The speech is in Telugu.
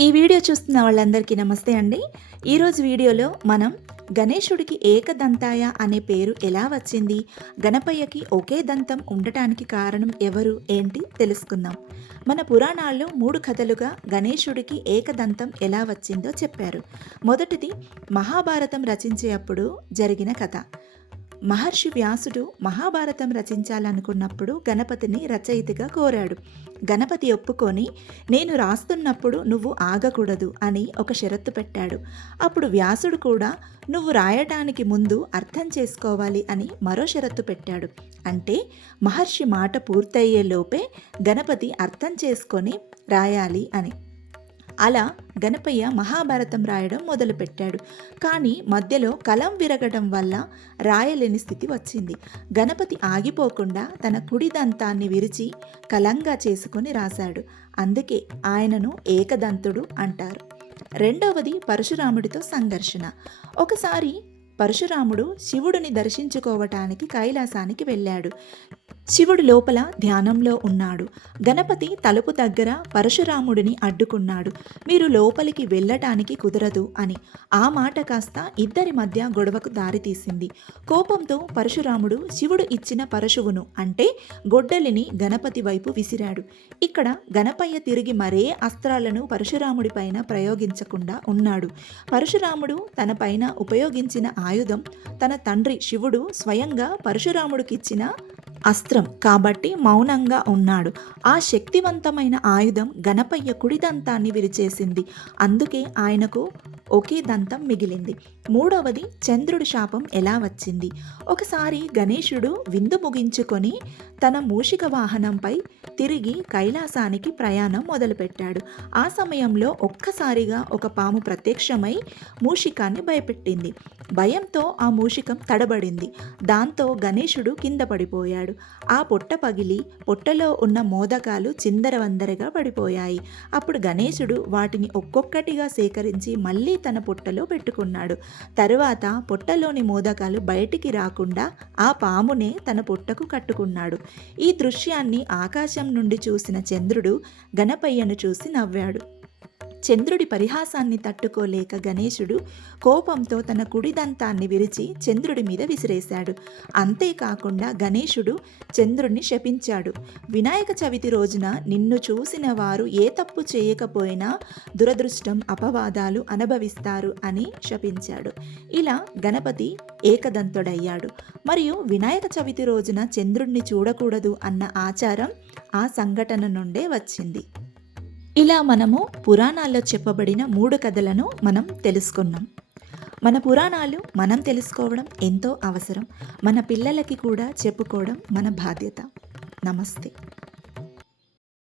ఈ వీడియో చూస్తున్న వాళ్ళందరికీ నమస్తే అండి. ఈరోజు వీడియోలో మనం గణేశుడికి ఏకదంతాయ అనే పేరు ఎలా వచ్చింది? గణపయ్యకి ఒకే దంతం ఉండటానికి కారణం ఎవరు? ఏంటి? తెలుసుకుందాం. మన పురాణాల్లో మూడు కథలుగా గణేశుడికి ఏకదంతం ఎలా వచ్చిందో చెప్పారు. మొదటిది మహాభారతం రచించే అప్పుడు జరిగిన కథ. మహర్షి వ్యాసుడు మహాభారతం రచించాలనుకున్నప్పుడు గణపతిని రచయితగా కోరాడు. గణపతి ఒప్పుకొని నేను రాస్తున్నప్పుడు నువ్వు ఆగకూడదు అని ఒక షరత్తు పెట్టాడు. అప్పుడు వ్యాసుడు కూడా నువ్వు రాయటానికి ముందు అర్థం చేసుకోవాలి అని మరో షరత్తు పెట్టాడు. అంటే మహర్షి మాట పూర్తయ్యే లోపే గణపతి అర్థం చేసుకొని రాయాలి అని. అలా గణపయ్య మహాభారతం రాయడం మొదలుపెట్టాడు. కానీ మధ్యలో కలం విరగడం వల్ల రాయలేని స్థితి వచ్చింది. గణపతి ఆగిపోకుండా తన కుడి దంతాన్ని విరిచి కలంగా చేసుకొని రాశాడు. అందుకే ఆయనను ఏకదంతుడు అంటారు. రెండవది పరశురాముడితో సంఘర్షణ. ఒకసారి పరశురాముడు శివుడిని దర్శించుకోవటానికి కైలాసానికి వెళ్ళాడు. శివుడు లోపల ధ్యానంలో ఉన్నాడు. గణపతి తలుపు దగ్గర పరశురాముడిని అడ్డుకున్నాడు. మీరు లోపలికి వెళ్ళటానికి కుదరదు అని. ఆ మాట కాస్త ఇద్దరి మధ్య గొడవకు దారితీసింది. కోపంతో పరశురాముడు శివుడు ఇచ్చిన పరశువును అంటే గొడ్డలిని గణపతి వైపు విసిరాడు. ఇక్కడ గణపయ్య తిరిగి మరే అస్త్రాలను పరశురాముడి పైన ప్రయోగించకుండా ఉన్నాడు. పరశురాముడు తనపైన ఉపయోగించిన ఆయుధం తన తండ్రి శివుడు స్వయంగా పరశురాముడికిచ్చిన అస్త్రం కాబట్టి మౌనంగా ఉన్నాడు. ఆ శక్తివంతమైన ఆయుధం గణపయ్య కుడి దంతాన్ని విరిచేసింది. అందుకే ఆయనకు ఒకే దంతం మిగిలింది. మూడవది చంద్రుడి శాపం ఎలా వచ్చింది? ఒకసారి గణేశుడు విందు ముగించుకొని తన మూషిక వాహనంపై తిరిగి కైలాసానికి ప్రయాణం మొదలుపెట్టాడు. ఆ సమయంలో ఒక్కసారిగా ఒక పాము ప్రత్యక్షమై మూషికాన్ని భయపెట్టింది. భయంతో ఆ మూషికం తడబడింది. దాంతో గణేశుడు కింద పడిపోయాడు. ఆ పొట్ట పగిలి పొట్టలో ఉన్న మోదకాలు చిందరవందరగా పడిపోయాయి. అప్పుడు గణేశుడు వాటిని ఒక్కొక్కటిగా సేకరించి మళ్ళీ తన పొట్టలో పెట్టుకున్నాడు. తరువాత పొట్టలోని మోదకాలు బయటికి రాకుండా ఆ పామునే తన పొట్టకు కట్టుకున్నాడు. ఈ దృశ్యాన్ని ఆకాశం నుండి చూసిన చంద్రుడు గణపయ్యను చూసి నవ్వాడు. చంద్రుడి పరిహాసాన్ని తట్టుకోలేక గణేశుడు కోపంతో తన కుడిదంతాన్ని విరిచి చంద్రుడి మీద విసిరేశాడు. అంతేకాకుండా గణేశుడు చంద్రుడిని శపించాడు. వినాయక చవితి రోజున నిన్ను చూసిన వారు ఏ తప్పు చేయకపోయినా దురదృష్టం అపవాదాలు అనుభవిస్తారు అని శపించాడు. ఇలా గణపతి ఏకదంతుడయ్యాడు. మరియు వినాయక చవితి రోజున చంద్రుణ్ణి చూడకూడదు అన్న ఆచారం ఆ సంఘటన నుండే వచ్చింది. ఇలా మనము పురాణాల్లో చెప్పబడిన మూడు కథలను మనం తెలుసుకున్నాం. మన పురాణాలు మనం తెలుసుకోవడం ఎంతో అవసరం. మన పిల్లలకి కూడా చెప్పుకోవడం మన బాధ్యత. నమస్తే.